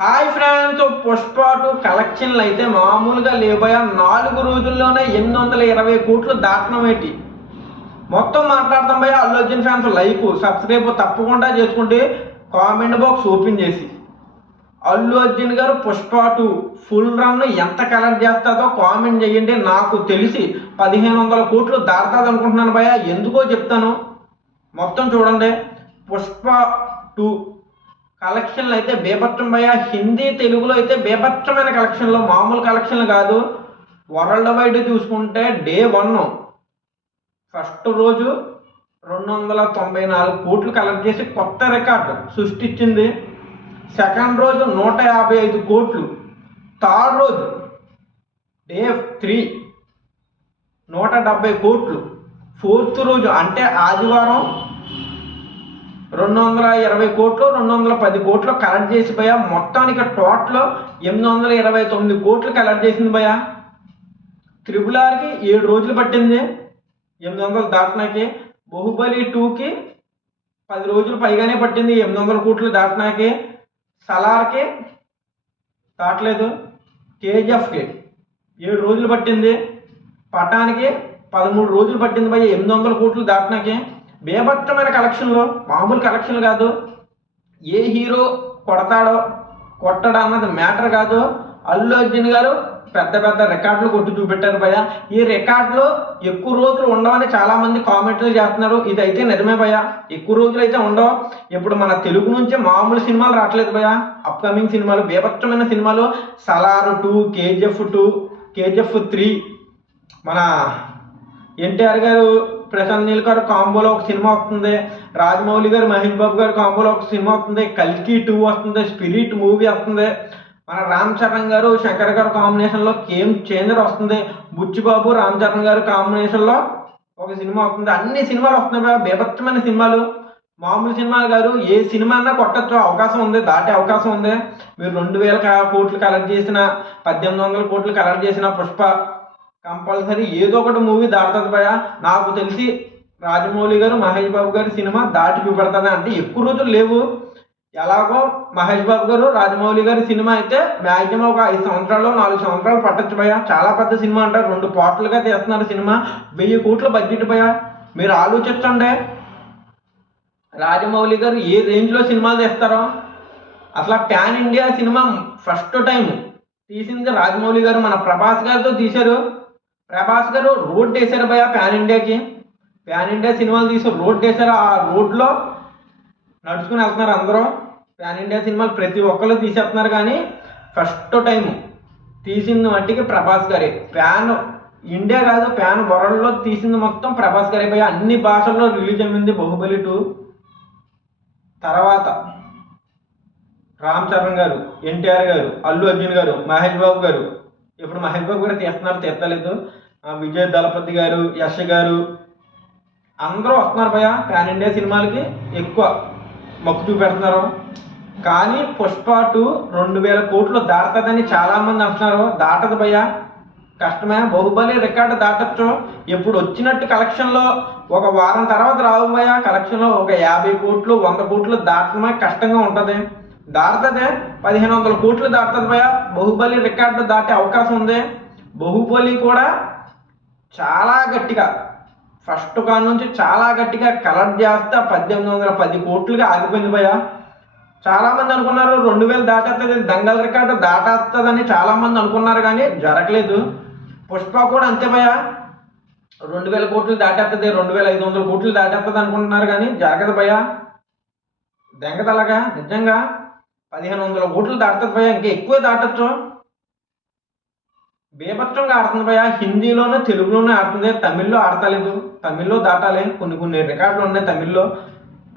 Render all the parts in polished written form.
Hi friends, Pushpa 2 కలెక్షన్లు అయితే మామూలుగా లేబోయా 4 రోజుల్లోనే 820 కోట్లు దాటడం ఏంటి. మొత్తం మాట్లాడతాం భయ్య. Allu Arjun fans like subscribe తప్పకుండా చేసుకుంటే కామెంట్ బాక్స్ ఓపెన్ చేసి అల్లు అర్జున్ గారు పుష్ప 2 ఫుల్ రన్ ఎంత కలెక్ట్ చేస్తుందో కామెంట్ చేయండి. నాకు తెలిసి 1500 కోట్లు దాటుతుంది అనుకుంటున్నాను భయ్య. ఎందుకో చెప్తాను, మొత్తం చూడండి. పుష్ప 2 కలెక్షన్లు అయితే బేభత్సం భయ్య. హిందీ తెలుగులో అయితే బేభత్సమైన కలెక్షన్లు, మామూలు కలెక్షన్లు కాదు. వరల్డ్ వైడ్ చూసుకుంటే డే 1 ఫస్ట్ రోజు 294 కోట్లు కలెక్ట్ చేసి కొత్త రికార్డు సృష్టించింది. సెకండ్ రోజు 155 కోట్లు. థర్డ్ రోజు డే 3 170 కోట్లు. ఫోర్త్ రోజు అంటే ఆదివారం 220 కోట్లు 210 కోట్లు కలెక్ట్ చేసి భయ్య. మొత్తానికి టోటల్ 829 కోట్లు కలెక్ట్ చేసింది భయ్య. RRRకి 7 రోజులు పట్టింది 800 దాటనాకి. బాహుబలి 2కి 10 రోజులు పైగానే పట్టింది 800 కోట్లు దాటనాకి. సలార్కి దాటలేదు. KGFకి 7 రోజులు పట్టింది. పఠాన్కి 13 రోజులు పట్టింది భయ్య 800 కోట్లు దాటనాకి. బేభత్సమైన కలెక్షన్లు, మామూలు కలెక్షన్లు కాదు. ఏ హీరో కొట్టడా అన్నది మ్యాటర్ కాదు. అల్లు అర్జున్ గారు పెద్ద పెద్ద రికార్డులు కొట్టి చూపెట్టారు భయ్య. ఈ రికార్డులు ఎక్కువ రోజులు ఉండవని చాలా మంది కామెంట్లు చేస్తున్నారు. ఇది అయితే నిజమే భయ్య, ఎక్కువ రోజులు అయితే ఉండవు. ఇప్పుడు మన తెలుగు నుంచి మామూలు సినిమాలు రావట్లేదు భయ్య. అప్కమింగ్ సినిమాలు, బేభత్సమైన సినిమాలు. సలార్ 2, KGF 2, KGF 3, మన ఎన్టీఆర్ గారు ప్రశాంత్ నీల్ గారు కాంబోలో ఒక సినిమా వస్తుంది. రాజమౌళి గారు మహేష్ బాబు గారు కాంబోలో ఒక సినిమా వస్తుంది. కల్కి 2 వస్తుంది. స్పిరిట్ మూవీ వస్తుంది. మన రామ్ చరణ్ గారు శంకర్ గారు కాంబినేషన్లో గేమ్ చేంజర్ వస్తుంది. బుచ్చిబాబు రామ్ చరణ్ గారు కాంబినేషన్లో ఒక సినిమా వస్తుంది. అన్ని సినిమాలు వస్తున్నాయి, బేభత్సమైన సినిమాలు, మామూలు సినిమాలు కాదు. ఏ సినిమా అన్నా కొట్టచ్చు అవకాశం ఉంది, దాటే అవకాశం ఉంది. మీరు 2000 కోట్లు కలెక్ట్ చేసిన, 1800 కోట్లు కలెక్ట్ చేసిన పుష్ప కంపల్సరీ ఏదో ఒకటి మూవీ దాటుతుంది భయ్య. నాకు తెలిసి రాజమౌళి గారు మహేష్ బాబు గారి సినిమా దాటి చూపెడుతుంది. అంటే ఎక్కువ రోజులు లేవు. ఎలాగో మహేష్ బాబు గారు రాజమౌళి గారి సినిమా అయితే మ్యాక్సిమం ఒక 5 సంవత్సరాలు 4 సంవత్సరాలు పట్టచ్చు భయ్య. చాలా పెద్ద సినిమా అంటారు. 2 పార్ట్లుగా తీస్తున్నారు సినిమా. 1000 కోట్ల బడ్జెట్ భయ్య. మీరు ఆలోచించండి, రాజమౌళి గారు ఏ రేంజ్లో సినిమాలు తీస్తారో. అసలు pan India cinema first time తీసింది రాజమౌళి గారు. మన ప్రభాస్ గారితో తీశారు. ప్రభాస్ గారు రోడ్ వేశారు భయ్య పాన్ ఇండియాకి. పాన్ ఇండియా సినిమాలు తీసి రోడ్ వేశారు. ఆ రోడ్లో నడుచుకుని వెళ్తున్నారు అందరూ. పాన్ ఇండియా సినిమాలు ప్రతి ఒక్కరు తీసేస్తున్నారు, కానీ ఫస్ట్ టైం తీసింది మట్టికి ప్రభాస్ గారే. పాన్ ఇండియా కాదు, పాన్ వరల్డ్లో తీసింది మొత్తం ప్రభాస్ గారే భయ్య. అన్ని భాషల్లో రిలీజ్ అయింది బాహుబలి 2. తర్వాత రామ్ చరణ్ గారు, ఎన్టీఆర్ గారు, అల్లు అర్జున్ గారు, మహేష్ బాబు గారు. ఇప్పుడు మహేష్ బాబు కూడా తీస్తున్నారు, తీర్తలేదు. విజయ్ దళపతి గారు, యశ్ గారు అందరూ వస్తున్నారు భయ్య. పాన్ ఇండియా సినిమాలకి ఎక్కువ మొక్కు చూపెడుతున్నారు. కానీ పుష్ప 2 2000 కోట్లు దాటుతుందని చాలామంది అంటున్నారు. దాటదు భయ్య, కష్టమే. బాహుబలి రికార్డు దాటచ్చు. ఎప్పుడు వచ్చినట్టు కలెక్షన్లో ఒక వారం తర్వాత రావు భయ్య. కలెక్షన్లో ఒక 50 కోట్లు 100 కోట్లు దాటడమే కష్టంగా ఉంటుంది. దాటుతుంది 1500 కోట్లు దాటుతుంది భయ్య. బాహుబలి రికార్డు దాటే అవకాశం ఉంది. బాహుబలి కూడా చాలా గట్టిగా ఫస్ట్ కాడ నుంచి చాలా గట్టిగా కలెక్ట్ చేస్తే 1810 కోట్లుగా ఆగిపోయింది భయ్య. చాలామంది అనుకున్నారు 2000 దాటేస్తుంది, దంగల్ రికార్డు దాటేస్తుందని చాలామంది అనుకున్నారు, కానీ జరగలేదు. పుష్ప కూడా అంతే భయ్య. 2000 కోట్లు దాటేస్తుంది, 2500 కోట్లు దాటేస్తుంది అనుకుంటున్నారు, కానీ జరగదు భయ్య. దెంగతలగా నిజంగా 1500 కోట్లు దాటుతుంది భయ్య. ఇంకా ఎక్కువే దాటచ్చు. బేభత్సంగా ఆడుతుంది భయ్య. హిందీలోనూ తెలుగులోనే ఆడుతుంది, తమిళ్లో ఆడతలేదు. తమిళ్లో దాటాలి, కొన్ని రికార్డులు ఉన్నాయి తమిళ్లో.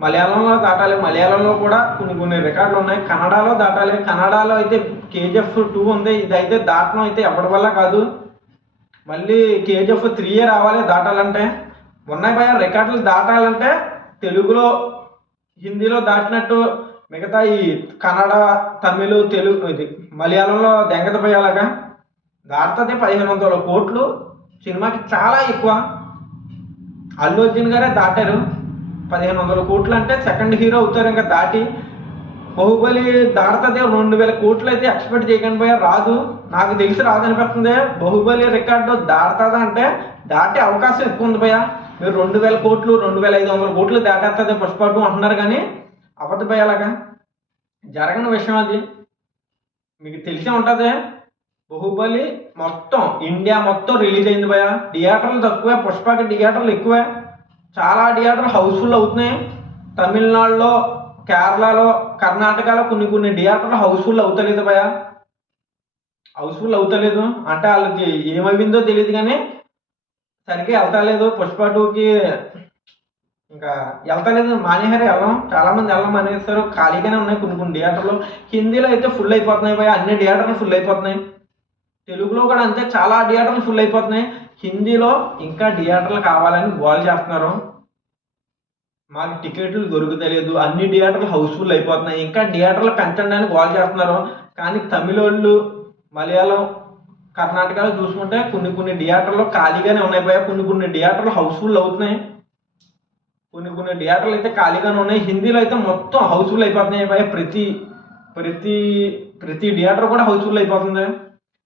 మలయాళంలో దాటాలి, మలయాళంలో కూడా కొన్ని రికార్డులు ఉన్నాయి. కన్నడలో దాటాలి, కన్నడలో అయితే KGF 2 ఉంది. ఇదైతే దాటడం అయితే ఎవరి వల్ల కాదు. మళ్ళీ KGF 3 రావాలి దాటాలంటే. ఉన్నాయి భయ్య రికార్డులు దాటాలంటే. తెలుగులో హిందీలో దాటినట్టు మిగతా ఈ కన్నడ, తమిళ్, తెలుగు, ఇది మలయాళంలో దెంగత పోయేలాగా దాటుతుంది. 1500 కోట్లు సినిమాకి చాలా ఎక్కువ. అల్లు అర్జున్ గారే దాటారు. 1500 కోట్లు అంటే సెకండ్ హీరో అవుతారు ఇంకా దాటి. బాహుబలి దాటుతుంది 2,000 కోట్లు అయితే ఎక్స్పెక్ట్ చేయకండి భయ్య, రాదు. నాకు తెలిసి రాదు అనిపిస్తుంది. బాహుబలి రికార్డు దాటుతుందా అంటే దాటే అవకాశం ఎక్కువ ఉంది భయ్య. మీరు 2,000 కోట్లు 2,500 కోట్లు దాటేస్తుంది పుష్ప 2 అంటున్నారు కానీ అవ్వదు భయ్య, అలాగా జరగని విషయం అది. మీకు తెలిసే ఉంటుంది. బాహుబలి మొత్తం ఇండియా మొత్తం రిలీజ్ అయింది భయ్య. థియేటర్లు తక్కువే, పుష్పకి థియేటర్లు ఎక్కువే. చాలా థియేటర్లు హౌస్ఫుల్ అవుతున్నాయి. తమిళనాడులో, కేరళలో, కర్ణాటకలో కొన్ని థియేటర్లు హౌస్ఫుల్ అవుతలేదు భయ్య. హౌస్ఫుల్ అవుతలేదు అంటే వాళ్ళకి ఏమైందో తెలియదు కానీ సరిగ్గా వెళ్తలేదు. పుష్ప 2కి ఇంకా వెళ్తలేదు, మానేహారు వెళ్ళడం. చాలా మంది వెళ్ళడం మానేస్తారు. ఖాళీగానే ఉన్నాయి కొన్ని థియేటర్లు. హిందీలో అయితే ఫుల్ అయిపోతున్నాయి భయ్య, అన్ని థియేటర్లు ఫుల్ అయిపోతున్నాయి. తెలుగులో కూడా అంతే, చాలా థియేటర్లు ఫుల్ అయిపోతున్నాయి. హిందీలో ఇంకా థియేటర్లు కావాలని గోల్ చేస్తున్నారు. మాకు టికెట్లు దొరుకుతలేదు, అన్ని థియేటర్లు హౌస్ఫుల్ అయిపోతున్నాయి, ఇంకా థియేటర్లు పెంచండి అని గోల్ చేస్తున్నారు. కానీ తమిళోళ్ళు, మలయాళం, కర్ణాటకలో చూసుకుంటే కొన్ని థియేటర్లు ఖాళీగానే ఉన్నాయి భయ్య. కొన్ని థియేటర్లు హౌస్ఫుల్ అవుతున్నాయి, కొన్ని థియేటర్లు అయితే ఖాళీగానే ఉన్నాయి. హిందీలో అయితే మొత్తం హౌస్ఫుల్ అయిపోతున్నాయి భయ్య. ప్రతి ప్రతి ప్రతి థియేటర్ కూడా హౌస్ఫుల్ అయిపోతుంది.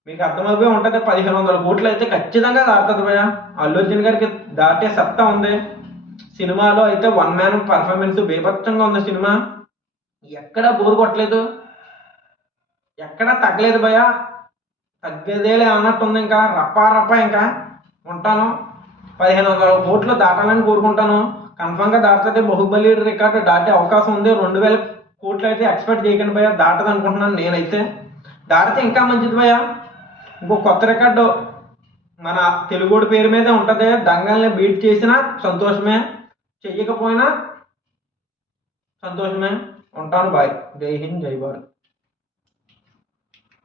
మీకు అర్థమైపోయి ఉంటుంది. 1,500 కోట్లు అయితే ఖచ్చితంగా దాటుతుంది భయ్య. అల్లు అర్జున్ గారికి దాటే సత్తా ఉంది. సినిమాలో అయితే వన్ మ్యాన్ పర్ఫార్మెన్స్ బీభత్సంగా ఉంది. సినిమా ఎక్కడా బోరు కొట్టలేదు, ఎక్కడా తగ్గలేదు భయ్య. తగ్గేదేలే అన్నట్టుంది. ఇంకా రప్ప ఇంకా ఉంటాను. 1,500 కోట్లు దాటాలని కోరుకుంటాను. కన్ఫామ్గా దాటుతుంది. బాహుబలి రికార్డు దాటే అవకాశం ఉంది. 2,000 కోట్లు అయితే ఎక్స్పెక్ట్ చేయకండి భయ్య, దాటదు అనుకుంటున్నాను నేనైతే. దాటితే ఇంకా మంచిది భయ్య. ఇంకో కొత్త రికార్డు మన తెలుగుడి పేరు మీదే ఉంటుంది. దంగల్ని బీట్ చేసినా సంతోషమే, చెయ్యకపోయినా సంతోషమే. ఉంటాను. బాయ్. జై హింద్, జై భారత్.